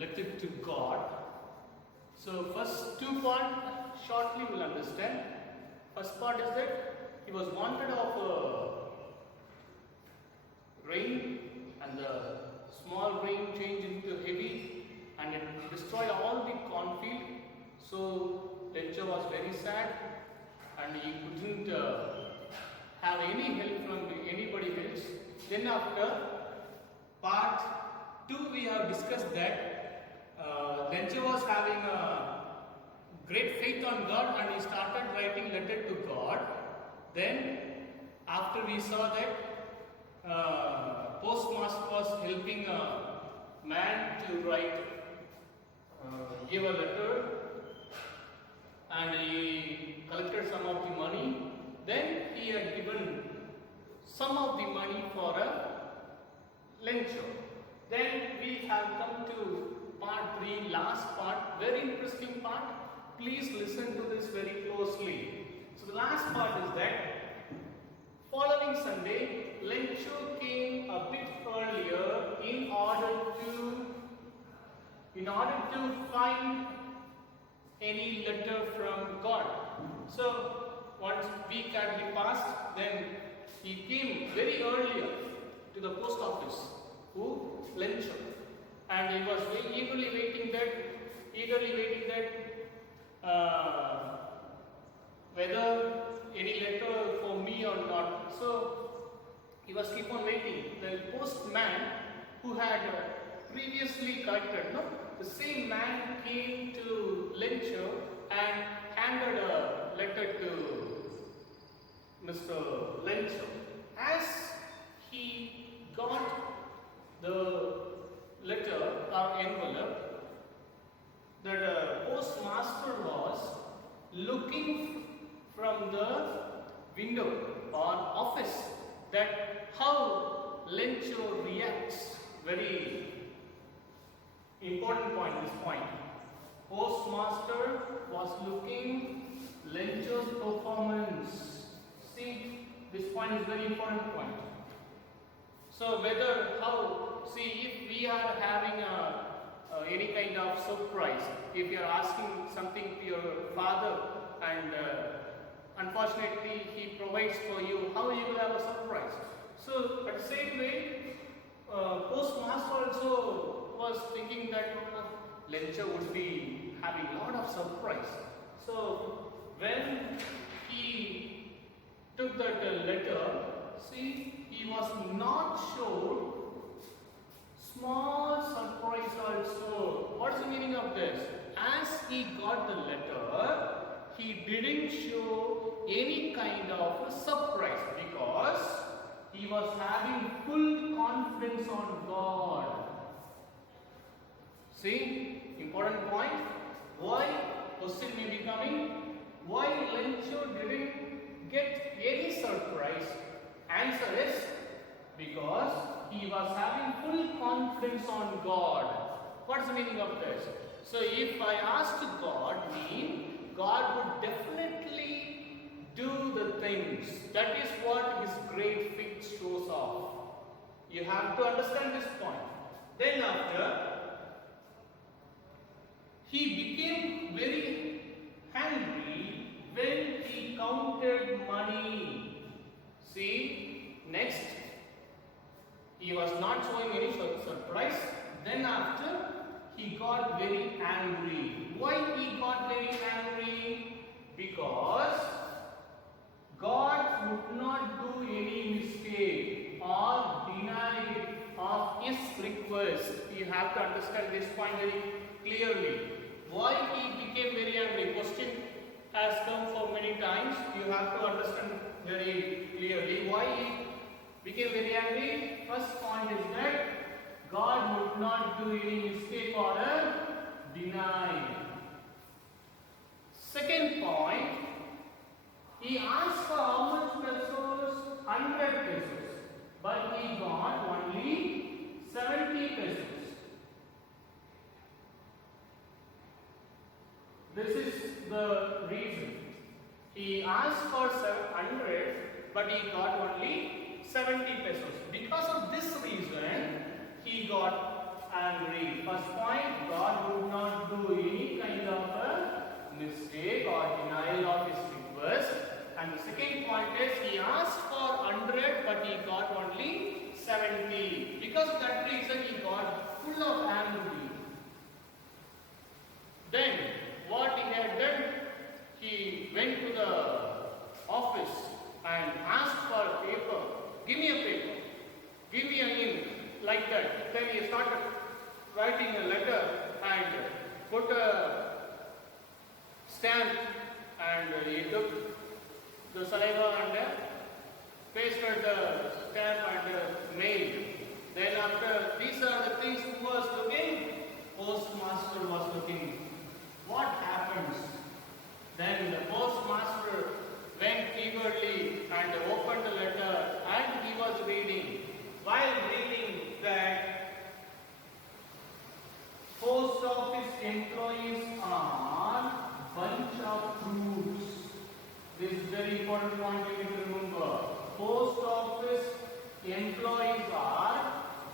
related to God. So first two part shortly we'll understand. First part is that he was wanted of rain, and the small rain changed into heavy and it destroyed all the cornfield. So Lencho was very sad and he couldn't have any help from anybody else. Then after part 2 we have discussed that Lencho was having a great faith on God and he started writing letter to God. Then after we saw that postmaster was helping a man to write give a letter and he collected some of the money. Then he had given some of the money for a Lencho. Then we have come to part 3, last part, very interesting part. Please listen to this very closely. So the last part is that following Sunday, Lencho came a bit earlier in order to find any letter from God. So once week had passed, then he came very earlier to the post office, Lencho, and he was eagerly waiting that whether any letter for me or not. So he was keep on waiting. The postman who had previously collected, the same man came to Lencho and handed a letter to Mr. Lencho. As he got the letter or envelope, the postmaster was looking from the window or office that how Lencho reacts. Very important point, this point. Postmaster was looking Lencho's performance. See, this point is very important point. So if we are having any kind of surprise, if you are asking something to your father and unfortunately he provides for you, how you will have a surprise? So at the same way, postmaster also was thinking that Lencho would be having a lot of surprise. So when he took that letter, see, he was not sure. Small surprise also. What's the meaning of this? As he got the letter, he didn't show any kind of surprise because he was having full confidence on God. See, important point. Why? Question may be coming. Why Lencho didn't get any surprise? Answer is because he was having full confidence on God. What's the meaning of this? So if I ask God, God would definitely do the things. That is what his great faith shows off. You have to understand this point. Then after, he became very angry when he counted money. See, next, he was not showing any surprise. Then after, he got very angry. Why he got very angry? Because God would not do any mistake or deny of his request. You have to understand this point very clearly. Why he became very angry? Question has come for many times. You have to understand very clearly why he became very angry. First point is that God would not do any mistake or deny. Second point, he asked for how much pesos? 100 pesos. But he got only 70 pesos. This is the reason. He asked for 100, but he got only 70 pesos. Because of this reason, he got angry. First point, because of that reason he got full of anger. Then what he had done, he went to the office and asked for a paper. Give me a paper, give me an ink, like that. Then he started writing a letter and put a stamp, and he took the saliva and pasted the stamp and mail. Then after, these are the things who was looking, postmaster was looking. What happens? Then the postmaster went eagerly and opened the letter, and he was reading. While reading that, post office employees are bunch of fruits. This is very important point you need to remember. Post office employees are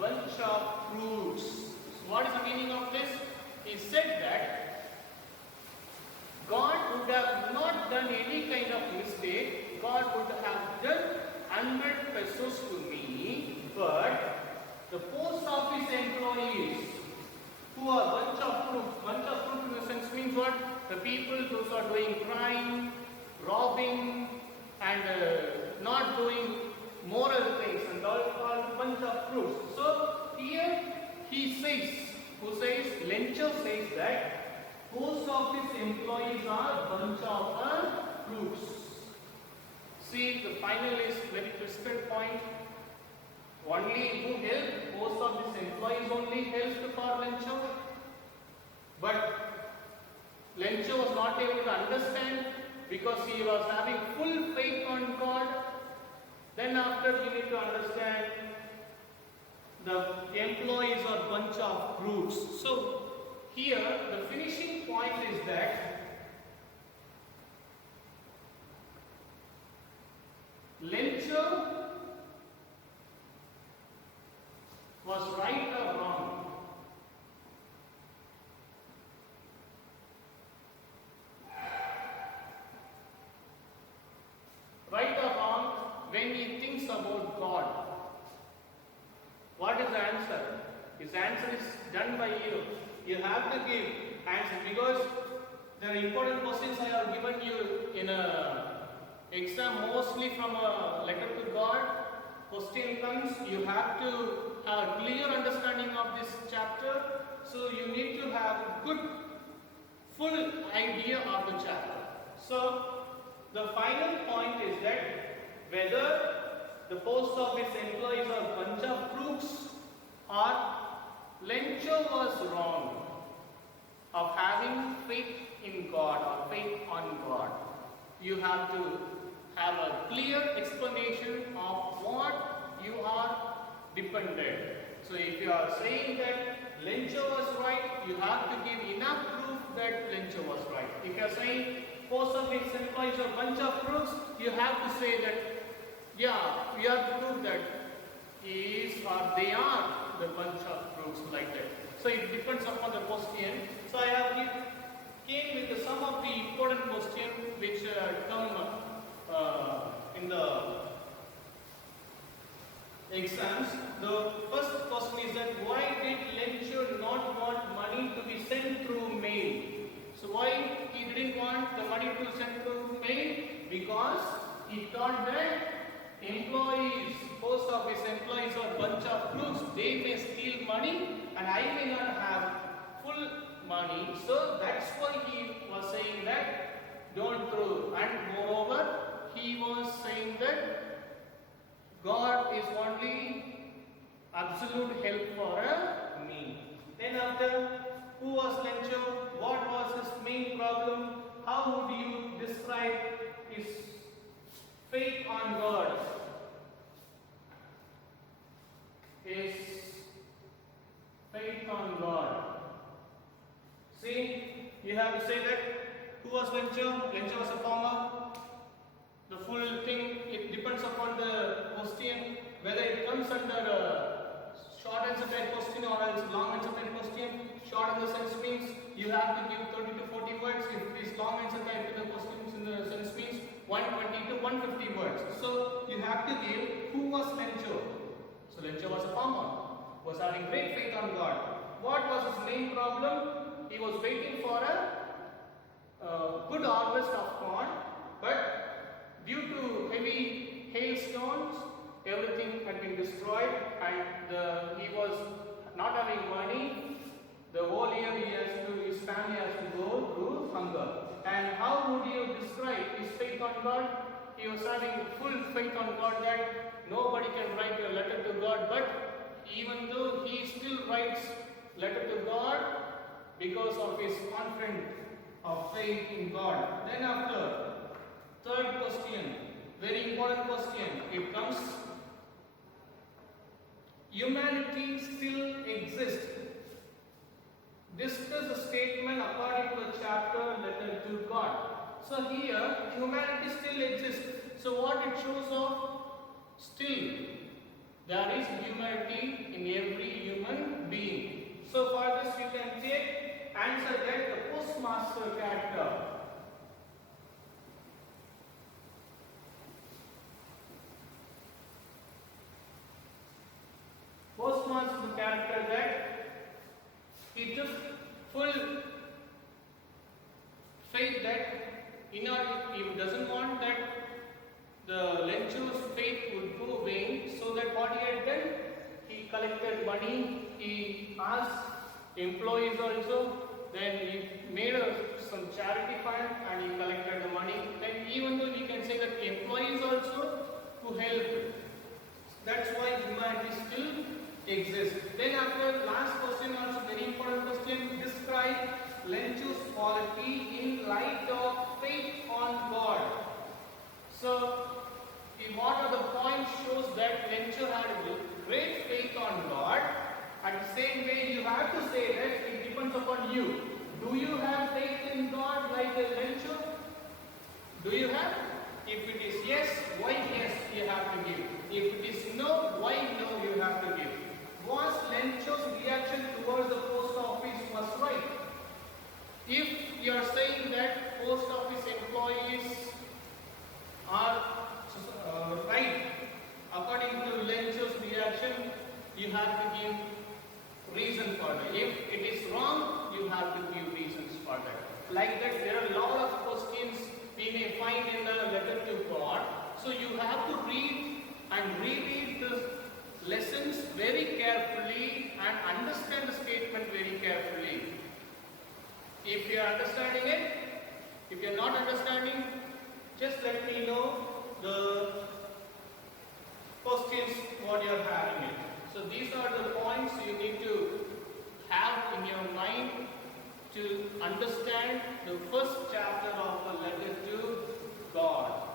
bunch of fruits. So what is the meaning of this? He said that God would have not done any kind of mistake. God would have done 100 pesos to me, but the post office employees who are bunch of fruit in the sense means what? The people who are doing crime, robbing, and not doing moral things, and all called bunch of fruits. So here he says, Lencho says that post office employees are bunch of fruits. See, the final is very twisted point. Only who helped? Post office employees only helped for Lencho. But Lencho was not able to understand because he was having full faith on God. Then after, you need to understand the employees are bunch of fruits. So here the finishing point is that Lencho was right or wrong? Right or wrong when he thinks about God? What is the answer? His answer is done by you. You have to give answer because there are important questions I have given you in a exam, mostly from a letter to God. Question comes, you have to have a clear understanding of this chapter. So you need to have a good, full idea of the chapter. So the final point is that whether the post office employees are bunch of fruits or Lencho was wrong of having faith in God or faith on God. You have to have a clear explanation of what you are dependent. So if you are saying that Lencho was right, you have to give enough proof that Lencho was right. If you are saying post office employees are bunch of fruits, you have to say that, yeah, we have to prove that is or they are the bunch of fruits, like that. So it depends upon the question. So I have came with some of the important questions which come in the exams. The first question is that why did Lencho not want money to be sent through mail? So why he didn't want the money to send through mail? Because he thought that employees, post office employees are bunch of crooks. They may steal money and I may not have full money. So that's why he was saying that don't throw. And moreover, he was saying that God is only absolute help for me. Then after, who was Lencho? What was his main problem? How would you describe his faith on God? His faith on God. See, you have to say that who was Lencho? Lencho was a farmer. The full thing, it depends upon the question, whether it comes under short answer type question or else long answer type question. Short in the sense means you have to give 30 to 40 words. If it is long answer type in the questions in the sense means 120 to 150 words. So you have to give who was Lencho. So Lencho was a farmer. was having great faith on God. What was his main problem? He was waiting for a good harvest of corn, but due to heavy hailstones, everything had been destroyed, and he was not having money. The whole year his family has to go through hunger. And how would you describe his faith on God? He was having full faith on God that nobody can write a letter to God, but even though he still writes letter to God because of his confidence of faith in God. Then after, third question, very important question, it comes, humanity still exists. Discuss the statement according to the chapter letter to God. So here, humanity still exists. So what it shows of, still there is humanity in every human being. So for this you can take answer that the postmaster character. Postmaster character that he took full faith that he doesn't want that the lecturer's faith would go vain, so that what he had done, he collected money, he asked employees also, then he made some charity fund and he collected the money. And even though we can say that employees also who helped, that's why humanity still exists. Then after last question, also very important question, describe Lentu's quality in light of faith on God. So what are the points shows that Lentu had great faith on God. At the same way, you have to say that it depends upon you. Do you have faith in God like a Lentu? Do you have? If it is yes, why yes you have to give? If it is no, why no you have to give? Was Lentu's reaction towards the post office was right? If you are saying that post office employees are right, according to Lentu's reaction, you have to give reason for that. If it is wrong, you have to give reasons for that. Like that, there are a lot of questions we may find in the letter to God. So you have to read and reread the lessons very carefully and understand the statement very carefully. If you are understanding it, if you are not understanding, just let me know the questions what you are having it. So these are the points you need to have in your mind to understand the first chapter of the letter to God.